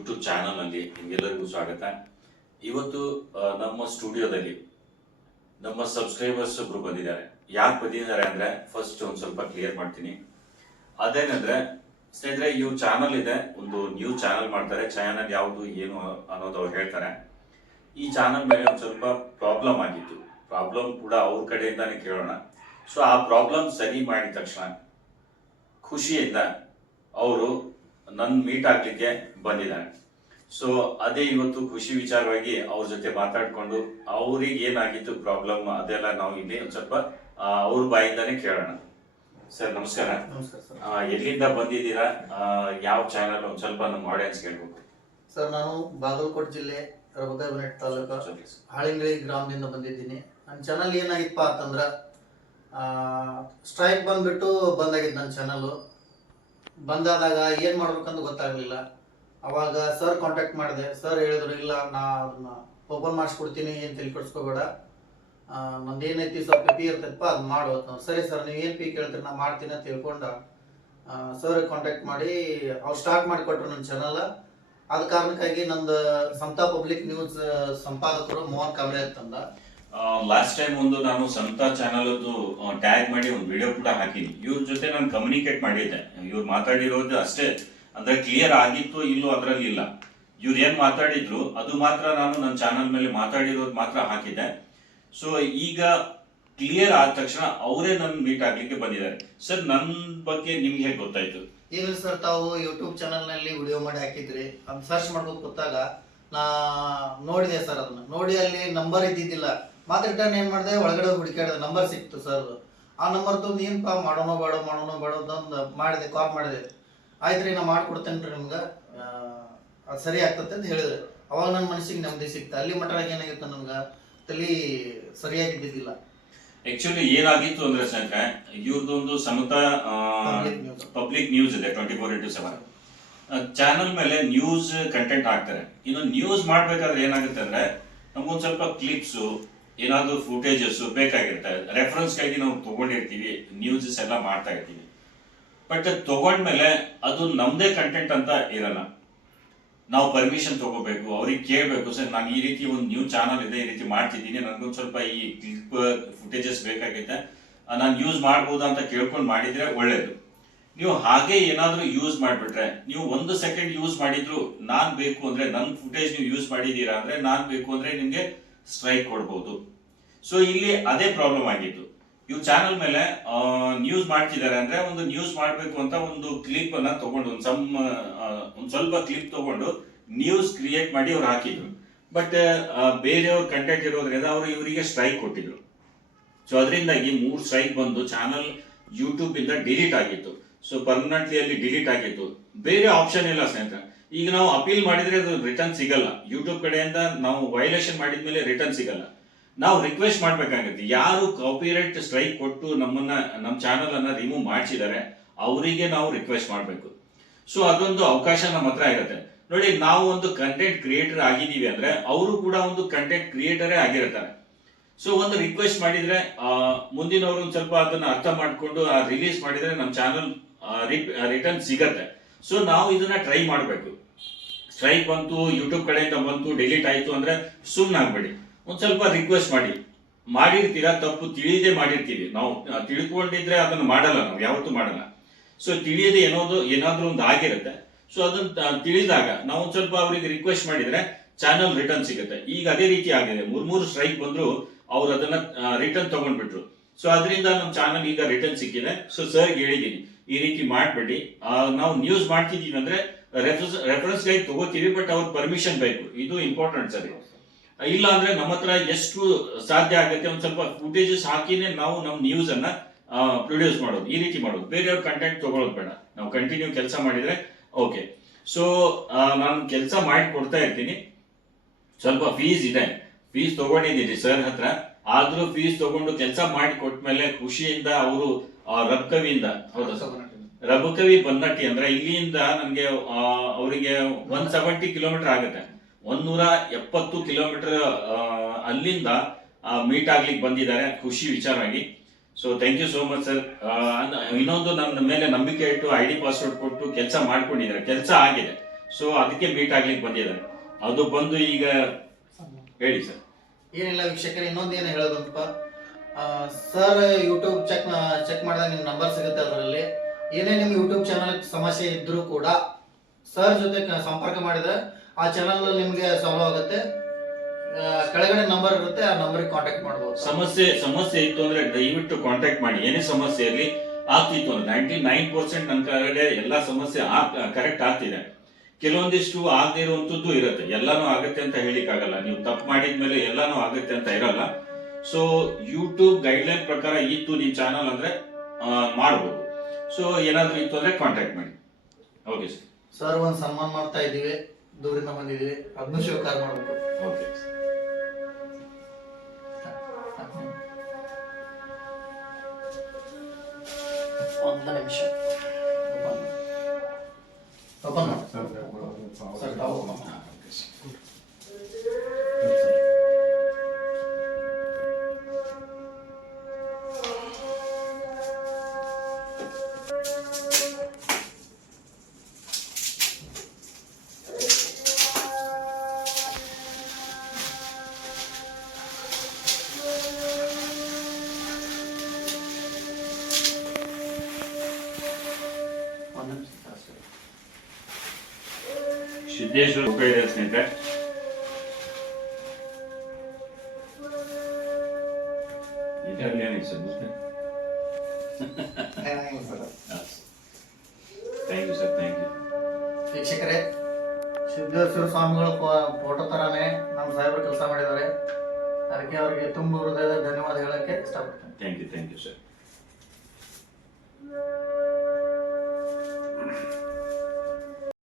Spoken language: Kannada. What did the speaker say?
ಯೂಟ್ಯೂಬ್ ಚಾನಲ್ ಅಲ್ಲಿ ನಿಮ್ಗೆಲ್ಲರಿಗೂ ಸ್ವಾಗತ. ಇವತ್ತು ನಮ್ಮ ಸ್ಟುಡಿಯೋದಲ್ಲಿ ನಮ್ಮ ಸಬ್ಸ್ಕ್ರೈಬರ್ಸ್ ಒಬ್ರು ಬಂದಿದ್ದಾರೆ. ಯಾಕೆ ಬಂದಿದ್ದಾರೆ ಅಂದ್ರೆ ಫಸ್ಟ್ ಒಂದ್ ಸ್ವಲ್ಪ ಕ್ಲಿಯರ್ ಮಾಡ್ತೀನಿ. ಅದೇನಂದ್ರೆ, ಸ್ನೇಹಿತರೆ, ಇವ್ರ ಚಾನಲ್ ಇದೆ. ಒಂದು ನ್ಯೂ ಚಾನಲ್ ಮಾಡ್ತಾರೆ. ಚಾನಲ್ ಯಾವುದು, ಏನು ಅನ್ನೋದು ಅವ್ರು ಹೇಳ್ತಾರೆ. ಈ ಚಾನಲ್ ಮೇಲೆ ಒಂದು ಸ್ವಲ್ಪ ಪ್ರಾಬ್ಲಮ್ ಆಗಿತ್ತು. ಪ್ರಾಬ್ಲಮ್ ಕೂಡ ಅವ್ರ ಕಡೆಯಿಂದಾನೆ ಕೇಳೋಣ. ಸೊ ಆ ಪ್ರಾಬ್ಲಮ್ ಸರಿ ಮಾಡಿದ ತಕ್ಷಣ ಖುಷಿಯಿಂದ ಅವರು ನನ್ನ ಮೀಟ್ ಆಗ್ಲಿಕ್ಕೆ ಬಂದಿದ್ದಾರೆ. ಸೊ ಅದೇ ಇವತ್ತು ಖುಷಿ ವಿಚಾರವಾಗಿ ಅವ್ರ ಜೊತೆ ಮಾತಾಡ್ಕೊಂಡು ಅವ್ರಿಗೆ ಏನಾಗಿತ್ತು ಪ್ರಾಬ್ಲಮ್ ಅದೆಲ್ಲ ನಾವು ಇಲ್ಲಿ ಒಂದ್ ಸ್ವಲ್ಪ ಅವ್ರ ಬಾಯಿಂದಾನೇ ಕೇಳೋಣ. ಸರ್ ನಮಸ್ಕಾರ. ನಮಸ್ಕಾರ ಸರ್. ಆ, ಎಲ್ಲಿಂದ ಬಂದಿದ್ದೀರಾ? ಆ, ಯಾವ ಚಾನಲ್ ಒಂದ್ ಸ್ವಲ್ಪ ನಮ್ಮ ಆಡಿಯನ್ಸ್ ಕೇಳ್ಬೇಕು ಸರ್ ನಾನು ಬಾಗಲಕೋಟೆ ಜಿಲ್ಲೆ ರಬಕೈಬನಟ್ ತಾಲೂಕು ಸರಿ ಗ್ರಾಮದಿಂದ ಬಂದಿದ್ದೀನಿ. ನನ್ನ ಚಾನಲ್ ಏನಾಗಿತ್ತಪ್ಪ ಅಂತಂದ್ರೆ ಸ್ಟ್ರೈಕ್ ಬಂದ್ಬಿಟ್ಟು ಬಂದಾಗಿತ್ತು ನನ್ನ ಚಾನಲ್ಲು ಬಂದಾದಾಗ ಏನು ಮಾಡ್ಬೇಕಂತ ಗೊತ್ತಾಗಲಿಲ್ಲ. ಅವಾಗ ಸರ್ ಕಾಂಟ್ಯಾಕ್ಟ್ ಮಾಡಿದೆ. ಸರ್ ಹೇಳಿದ್ರು, ಇಲ್ಲ, ನಾ ಅದನ್ನ ಓಪನ್ ಮಾಡಿಸ್ಕೊಡ್ತೀನಿ ಏನು ತಿಳ್ಕೊಡ್ಸ್ಕೋಬೇಡ. ಕೆಡಿಸ್ಕೋಬೇಡ ನಂದು ಏನೈತಿ ಸ್ವಲ್ಪ ಪಿ ಇರ್ತೈತಪ್ಪ ಅದು ಮಾಡು. ಅಂತ ಸರಿ ಸರ್ ನೀವು ಏನು ಪಿ ಕೇಳ್ತೀರಿ, ನಾ ಮಾಡ್ತೀನಿ ಅಂತ ತಿಳ್ಕೊಂಡ ಸರ್ ಕಾಂಟ್ಯಾಕ್ಟ್ ಮಾಡಿ, ಅವ್ರು ಸ್ಟಾರ್ಟ್ ಮಾಡಿಕೊಟ್ರು ನನ್ನ ಚಾನಲ್ ಆದ ಕಾರಣಕ್ಕಾಗಿ ನಂದು ಸಮತಾ ಪಬ್ಲಿಕ್ ನ್ಯೂಸ್ ಸಂಪಾದಕರು ಮೋಹನ್ ಕಾಂಬ್ಳೆ ಅಂತಂದ. ಲಾಸ್ಟ್ ಟೈಮ್ ಒಂದು ನಾನು ಸಂತ ಚಾನಲ್ ಟ್ಯಾಗ್ ಮಾಡಿ ಒಂದು ವಿಡಿಯೋ ಕೂಡ ಹಾಕಿನಿ. ಇವ್ರ ಜೊತೆ ನಾನು ಕಮ್ಯುನಿಕೇಟ್ ಮಾಡಿದ್ದೆ. ಇವ್ರು ಮಾತಾಡಿರೋದು ಅಷ್ಟೇ. ಅಂದ್ರೆ ಕ್ಲಿಯರ್ ಆಗಿತ್ತು ಇಲ್ಲೋ ಅದರಲ್ಲಿ ಇಲ್ಲ ಇವ್ರು ಏನ್ ಮಾತಾಡಿದ್ರು, ಅದು ಮಾತ್ರ ನಾನು ನನ್ನ ಚಾನಲ್ ಮೇಲೆ ಮಾತಾಡಿರೋದು ಮಾತ್ರ ಹಾಕಿದ್ದೆ. ಸೊ ಈಗ ಕ್ಲಿಯರ್ ಆದ ತಕ್ಷಣ ಅವರೇ ನನ್ನ ಮೀಟ್ ಆಗ್ಲಿಕ್ಕೆ ಬಂದಿದ್ದಾರೆ. ಸರ್ ನನ್ನ ಬಗ್ಗೆ ನಿಮ್ಗೆ ಹೇಗೆ ಗೊತ್ತಾಯ್ತು? ಈಗ ಸರ್, ತಾವು ಯೂಟ್ಯೂಬ್ ಚಾನಲ್ನಲ್ಲಿ ವಿಡಿಯೋ ಮಾಡಿ ಹಾಕಿದ್ರಿ. ಅದ್ ಸರ್ಚ್ ಮಾಡ್ಬೇಕು ಗೊತ್ತಾಗ. ನಾ ನೋಡಿದೆ ಸರ್ ಅದನ್ನ ನೋಡಿ ಅಲ್ಲಿ ನಂಬರ್ ಇದ್ದಿದ್ದಿಲ್ಲ. ಮಾತ್ರ ರಿಟರ್ನ್ ಏನ್ ಮಾಡಿದೆ? ಒಳಗಡೆ ಹುಡುಕಾಡಿದೆ ನಂಬರ್ ಸಿಕ್ತು ಸರ್. ಆ ನಂಬರ್ ತಂದು ಪಾ ಮಾಡೋಣ ಬೇಡ ಮಾಡೋಣ ಬೇಡ ಅಂತಂದು ಮಾಡಿದೆ ಕಾಲ್ ಮಾಡಿದೆ. ಆಯ್ತು ರೀ ನಾ ಮಾಡ್ಕೊಡ್ತೇನೆ ರೀ ನಿಮ್ಗೆ ಅದು ಸರಿ ಆಗ್ತತೆ ಅಂತ ಹೇಳಿದ್ರೆ. ಅವಾಗ ನನ್ನ ಮನಸ್ಸಿಗೆ ನೆಮ್ಮದಿ ಸಿಕ್ತ. ಅಲ್ಲಿ ಮಟ್ಟದಾಗ ಏನಾಗಿತ್ತು ನಮ್ಗೆ? ತಲೆ ಸರಿಯಾಗಿದ್ದಿದ್ದಿಲ್ಲ ಆಕ್ಚುಲಿ ಏನಾಗಿತ್ತು ಅಂದ್ರೆ ಸ್ನೇಹಿತರೆ ಇವ್ರದೊಂದು ಸಮತ ಪಬ್ಲಿಕ್ ನ್ಯೂಸ್ ಇದೆ twenty four into seven channel ಮೇಲೆ ನ್ಯೂಸ್ ಕಂಟೆಂಟ್ ಹಾಕ್ತಾರೆ. ಇನ್ನು ನ್ಯೂಸ್ ಮಾಡ್ಬೇಕಾದ್ರೆ ಏನಾಗುತ್ತೆ ಅಂದ್ರೆ ನಮಗೊಂದು ಸ್ವಲ್ಪ ಕ್ಲಿಪ್ಸ್ ಏನಾದ್ರು ಫುಟೇಜಸ್ ಬೇಕಾಗಿರುತ್ತೆ. ರೆಫರೆನ್ಸ್ಗಾಗಿ ನಾವು ತಗೊಂಡಿರ್ತೀವಿ ನ್ಯೂಸಸ್ ಎಲ್ಲ ಮಾಡ್ತಾ ಇರ್ತೀವಿ. ಬಟ್ ತಗೊಂಡ್ಮೇಲೆ ಅದು ನಮ್ದೇ ಕಂಟೆಂಟ್ ಅಂತ ಇರಲ್ಲ. ನಾವು ಪರ್ಮಿಷನ್ ತಗೋಬೇಕು, ಅವ್ರಿಗೆ ಕೇಳಬೇಕು, ಸರ್, ನಾನು ಈ ರೀತಿ ಒಂದು ನ್ಯೂ ಚಾನಲ್ ಇದೆ, ಈ ರೀತಿ ಮಾಡ್ತಿದ್ದೀನಿ, ನನಗೊಂದು ಸ್ವಲ್ಪ ಈ ಕ್ಲಿಪ್ ಫುಟೇಜಸ್ ಬೇಕಾಗೈತೆ ನಾನು ಯೂಸ್ ಮಾಡ್ಬೋದಾ ಅಂತ ಕೇಳ್ಕೊಂಡು ಮಾಡಿದ್ರೆ ಒಳ್ಳೇದು. ನೀವು ಹಾಗೆ ಏನಾದರೂ ಯೂಸ್ ಮಾಡಿಬಿಟ್ರೆ, ನೀವು ಒಂದು ಸೆಕೆಂಡ್ ಯೂಸ್ ಮಾಡಿದ್ರು ನಾನು ಬೇಕು ಅಂದರೆ ನನ್ನ ಫುಟೇಜ್ ನೀವು ಯೂಸ್ ಮಾಡಿದ್ದೀರಾ ಅಂದರೆ ನಾನು ಬೇಕು ಅಂದರೆ ನಿಮಗೆ ಸ್ಟ್ರೈಕ್ ಕೊಡ್ಬೋದು. ಸೊ ಇಲ್ಲಿ ಅದೇ ಪ್ರಾಬ್ಲಮ್ ಆಗಿತ್ತು ಇವ್ ಚಾನಲ್ ಮೇಲೆ ನ್ಯೂಸ್ ಮಾಡ್ತಿದ್ದಾರೆ ಅಂದ್ರೆ ಒಂದು ನ್ಯೂಸ್ ಮಾಡ್ಬೇಕು ಅಂತ ಒಂದು ಕ್ಲಿಪ್ ಅನ್ನ ತಗೊಂಡು, ಒಂದು ಸಮ್ ಒಂದು ಸ್ವಲ್ಪ ಕ್ಲಿಪ್ ತಗೊಂಡು ನ್ಯೂಸ್ ಕ್ರಿಯೇಟ್ ಮಾಡಿ ಅವ್ರು ಹಾಕಿದ್ರು. ಬಟ್ ಬೇರೆಯವ್ರ ಕಂಟೆಂಟ್ ಇರೋದ್ರಿಂದ ಅವರು ಇವರಿಗೆ ಸ್ಟ್ರೈಕ್ ಕೊಟ್ಟಿದ್ರು. ಸೊ ಅದರಿಂದಾಗಿ ಮೂರು ಸ್ಟ್ರೈಕ್ ಬಂದು ಚಾನಲ್ ಯೂಟ್ಯೂಬ್ ಇಂದ ಡಿಲೀಟ್ ಆಗಿತ್ತು. ಸೊ ಪರ್ಮನೆಂಟ್ಲಿ ಅಲ್ಲಿ ಡಿಲೀಟ್ ಆಗಿತ್ತು. ಬೇರೆ ಆಪ್ಷನ್ ಇಲ್ಲ ಸ್ನೇಹಿತರೆ. ಈಗ ನಾವು ಅಪೀಲ್ ಮಾಡಿದ್ರೆ ಅದು ರಿಟರ್ನ್ ಸಿಗಲ್ಲ. ಯೂಟ್ಯೂಬ್ ಕಡೆಯಿಂದ ನಾವು ವೈಲೇಷನ್ ಮಾಡಿದ್ಮೇಲೆ ರಿಟರ್ನ್ ಸಿಗಲ್ಲ. ನಾವು ರಿಕ್ವೆಸ್ಟ್ ಮಾಡ್ಬೇಕಾಗತ್ತೆ. ಯಾರು ಕಾಪಿರೈಟ್ ಸ್ಟ್ರೈಕ್ ಕೊಟ್ಟು ನಮ್ಮನ್ನ ನಮ್ಮ ಚಾನಲ್ ಅನ್ನ ರಿಮೂವ್ ಮಾಡಿಸಿದ್ದಾರೆ ಅವರಿಗೆ ನಾವು ರಿಕ್ವೆಸ್ಟ್ ಮಾಡಬೇಕು. ಸೊ ಅದೊಂದು ಅವಕಾಶ ನಮ್ಮ ಹತ್ರ ಇರುತ್ತೆ. ನೋಡಿ, ನಾವು ಒಂದು ಕಂಟೆಂಟ್ ಕ್ರಿಯೇಟರ್ ಆಗಿದ್ದೀವಿ ಅಂದ್ರೆ, ಅವರು ಕೂಡ ಒಂದು ಕಂಟೆಂಟ್ ಕ್ರಿಯೇಟರೇ ಆಗಿರ್ತಾರೆ. ಸೊ ಒಂದು ರಿಕ್ವೆಸ್ಟ್ ಮಾಡಿದ್ರೆ ಮುಂದಿನವರು ಒಂದು ಸ್ವಲ್ಪ ಅದನ್ನ ಅರ್ಥ ಮಾಡ್ಕೊಂಡು ರಿಲೀಸ್ ಮಾಡಿದ್ರೆ ನಮ್ಮ ಚಾನಲ್ ರಿಟರ್ನ್ ಸಿಗತ್ತೆ. ಸೊ ನಾವು ಇದನ್ನ ಟ್ರೈ ಮಾಡಬೇಕು. ಸ್ಟ್ರೈಕ್ ಬಂತು ಯೂಟ್ಯೂಬ್ ಕಡೆಯಿಂದ ಬಂತು ಡಿಲೀಟ್ ಆಯ್ತು ಅಂದ್ರೆ ಸುಮ್ಮನೆ ಆಗ್ಬೇಡಿ ಒಂದ್ ಸ್ವಲ್ಪ ರಿಕ್ವೆಸ್ಟ್ ಮಾಡಿ. ಮಾಡಿರ್ತೀರಾ, ತಪ್ಪು ತಿಳಿಯದೆ ಮಾಡಿರ್ತೀವಿ. ನಾವು ತಿಳ್ಕೊಂಡಿದ್ರೆ ಅದನ್ನ ಮಾಡಲ್ಲ ನಾವು, ಯಾವತ್ತೂ ಮಾಡಲ್ಲ. ಸೊ ತಿಳಿಯದೆ ಏನೋದು, ಏನಾದ್ರೂ ಒಂದು ಆಗಿರುತ್ತೆ. ಸೊ ಅದನ್ನ ತಿಳಿದಾಗ ನಾವು ಒಂದ್ ಸ್ವಲ್ಪ ಅವರಿಗೆ ರಿಕ್ವೆಸ್ಟ್ ಮಾಡಿದ್ರೆ ಚಾನಲ್ ರಿಟರ್ನ್ ಸಿಗುತ್ತೆ. ಈಗ ಅದೇ ರೀತಿ ಆಗಿದೆ. ಮೂರ್, ಮೂರು ಸ್ಟ್ರೈಕ್ ಬಂದ್ರು ಅವ್ರು ಅದನ್ನ ರಿಟರ್ನ್ ತಗೊಂಡ್ಬಿಟ್ರು. ಸೊ ಅದರಿಂದ ನಮ್ಮ ಚಾನಲ್ ಈಗ ರಿಟರ್ನ್ ಸಿಕ್ಕಿದೆ. ಸೊ ಸರ್ ಹೇಳಿದೀನಿ ಈ ರೀತಿ ಮಾಡ್ಬೇಡಿ. ನಾವು ನ್ಯೂಸ್ ಮಾಡ್ತಿದೀವಿ ಅಂದ್ರೆ ರೆಫರೆನ್ಸ್ ಗೈಡ್ ತಗೋತೀವಿ ಬಟ್ ಅವ್ರ ಪರ್ಮಿಷನ್ ಬೇಕು. ಇದು ಇಂಪಾರ್ಟೆಂಟ್ ಸರ್ ಇಲ್ಲ ಅಂದ್ರೆ ನಮ್ಮ ಹತ್ರ ಎಷ್ಟು ಸಾಧ್ಯ ಆಗುತ್ತೆ? ಒಂದ್ ಸ್ವಲ್ಪ ಫುಟೇಜಸ್ ಹಾಕಿನೇ ನಾವು ನಮ್ಮ ನ್ಯೂಸ್ ಅನ್ನ ಪ್ರೊಡ್ಯೂಸ್ ಮಾಡೋದು, ಈ ರೀತಿ ಮಾಡೋದು. ಬೇರೆಯವ್ರ ಕಂಟೆಂಟ್ ತಗೊಳ್ಳೋದು ಬೇಡ. ನಾವು ಕಂಟಿನ್ಯೂ ಕೆಲಸ ಮಾಡಿದ್ರೆ ಓಕೆ ಸೊ ನಾನು ಕೆಲಸ ಮಾಡಿ ಕೊಡ್ತಾ ಇರ್ತೀನಿ. ಸ್ವಲ್ಪ ಫೀಸ್ ಇದೆ. ಫೀಸ್ ತಗೊಂಡಿದ್ದೀನಿ ಸರ್ ಹತ್ರ. ಆದ್ರೂ ಫೀಸ್ ತಗೊಂಡು ಕೆಲಸ ಮಾಡಿ ಕೊಟ್ಮೇಲೆ ಖುಷಿಯಿಂದ ಅವರು ರಬ್ಕವಿಯಿಂದ ಹೌದಾ? ರಬಕವಿ ಬನ್ನಟ್ಟಿ ಅಂದ್ರೆ ಇಲ್ಲಿಂದ ನನ್ಗೆ ಅವರಿಗೆ ಒನ್ ಸೆವೆಂಟಿ ಕಿಲೋಮೀಟರ್ ಆಗುತ್ತೆ. ಒಂದೂರ ಎಪ್ಪತ್ತು ಕಿಲೋಮೀಟರ್ ಅಲ್ಲಿಂದ ಮೀಟ್ ಆಗ್ಲಿಕ್ಕೆ ಬಂದಿದ್ದಾರೆ. ಖುಷಿ ವಿಚಾರವಾಗಿ. So thank you so much sir ಇನ್ನೊಂದು ನಮ್ಮ ಮೇಲೆ ನಂಬಿಕೆ ಇಟ್ಟು ಐ ಡಿ ಪಾಸ್ವರ್ಡ್ ಕೊಟ್ಟು ಕೆಲಸ ಮಾಡ್ಕೊಂಡಿದ್ದಾರೆ. ಕೆಲಸ ಆಗಿದೆ. ಸೊ ಅದಕ್ಕೆ ಮೀಟ್ ಆಗ್ಲಿಕ್ಕೆ ಬಂದಿದ್ದಾರೆ. ಅದು ಬಂದು ಈಗ ಹೇಳಿ ಸರ್ ಏನಿಲ್ಲ ವೀಕ್ಷಕರು ಇನ್ನೊಂದು ಏನು ಹೇಳೋದಂತಪ್ಪ ಸರ್ ಯೂಟ್ಯೂಬ್ ಚೆಕ್ ಚೆಕ್ ಮಾಡಿದಾಗ ನಿಮ್ಮ ನಂಬರ್ ಸಿಗುತ್ತೆ ಅದರಲ್ಲಿ. ಏನೇ ನಿಮ್ಮ ಯೂಟ್ಯೂಬ್ ಚಾನಲ್ ಸಮಸ್ಯೆ ಇದ್ದರೂ ಕೂಡ ಸರ್ ಜೊತೆ ಸಂಪರ್ಕ ಮಾಡಿದ್ರೆ ಆ ಚಾನಲ್ ನಿಮಗೆ ಸಾಲ್ವ್ ಆಗುತ್ತೆ. ಕೆಳಗಡೆ ನಂಬರ್ ಇರುತ್ತೆ ಆ ನಂಬರ್ಗೆ ಕಾಂಟ್ಯಾಕ್ಟ್ ಮಾಡ್ಬೋದು. ಸಮಸ್ಯೆ ಸಮಸ್ಯೆ ಇತ್ತು ಅಂದ್ರೆ ದಯವಿಟ್ಟು ಕಾಂಟ್ಯಾಕ್ಟ್ ಮಾಡಿ. ಏನೇ ಸಮಸ್ಯೆ ಇರಲಿ ಆಗ್ತಿತ್ತು ಅಂದ್ರೆ ನೈಂಟಿ ನೈನ್ ಪರ್ಸೆಂಟ್ ನನ್ನ ಕಡೆ ಎಲ್ಲ ಸಮಸ್ಯೆ ಕರೆಕ್ಟ್ ಆಗ್ತಿದೆ. ಕೆಲವೊಂದಿಷ್ಟು ಆಗದೆ ಇರುವಂತದ್ದು ಇರುತ್ತೆ. ಎಲ್ಲಾನು ಆಗುತ್ತೆ ಅಂತ ಹೇಳಿಕ್ಕಾಗಲ್ಲ ನೀವು ತಪ್ಪು ಮಾಡಿದ್ಮೇಲೆ ಎಲ್ಲಾನು ಆಗುತ್ತೆ ಅಂತ ಇರಲ್ಲ. ಸೊ ಯೂಟ್ಯೂಬ್ ಗೈಡ್ಲೈನ್ ಪ್ರಕಾರ ಇತ್ತು ನಿಮ್ಮ ಚಾನಲ್ ಅಂದ್ರೆ ಮಾಡಬಹುದು ಮಾಡ್ಬೋದು. ಸೊ ಏನಾದ್ರೂ ಇತ್ತು ಅಂದ್ರೆ ಕಾಂಟ್ಯಾಕ್ಟ್ ಮಾಡಿ. ಓಕೆ ಸರ್ ಸರ್ ಒಂದು ಸನ್ಮಾನ ಮಾಡ್ತಾ ಇದ್ದೀವಿ. ದೂರಿಂದ ಬಂದಿದೆ ಅದನ್ನು ಸ್ವೀಕಾರ ಮಾಡಬೇಕು. ಓಕೆ. ಒಂದು ನಿಮಿಷ. ಸರ್ ಥ್ಯಾಂಕ್ ಯು ವೀಕ್ಷಕರೇ ಸಿದ್ದೇಶ್ವರ ಸ್ವಾಮಿಗಳ ಫೋಟೋ ತರಾನೇ ನಮ್ಮ ಸಾಹೇಬರು ಕೆಲಸ ಮಾಡಿದ್ದಾರೆ ಅದಕ್ಕೆ ಅವರಿಗೆ ತುಂಬ ಹೃದಯದ ಧನ್ಯವಾದ ಹೇಳಕ್ಕೆ ಇಷ್ಟಪಡ್ತೇನೆ thank you thank you sir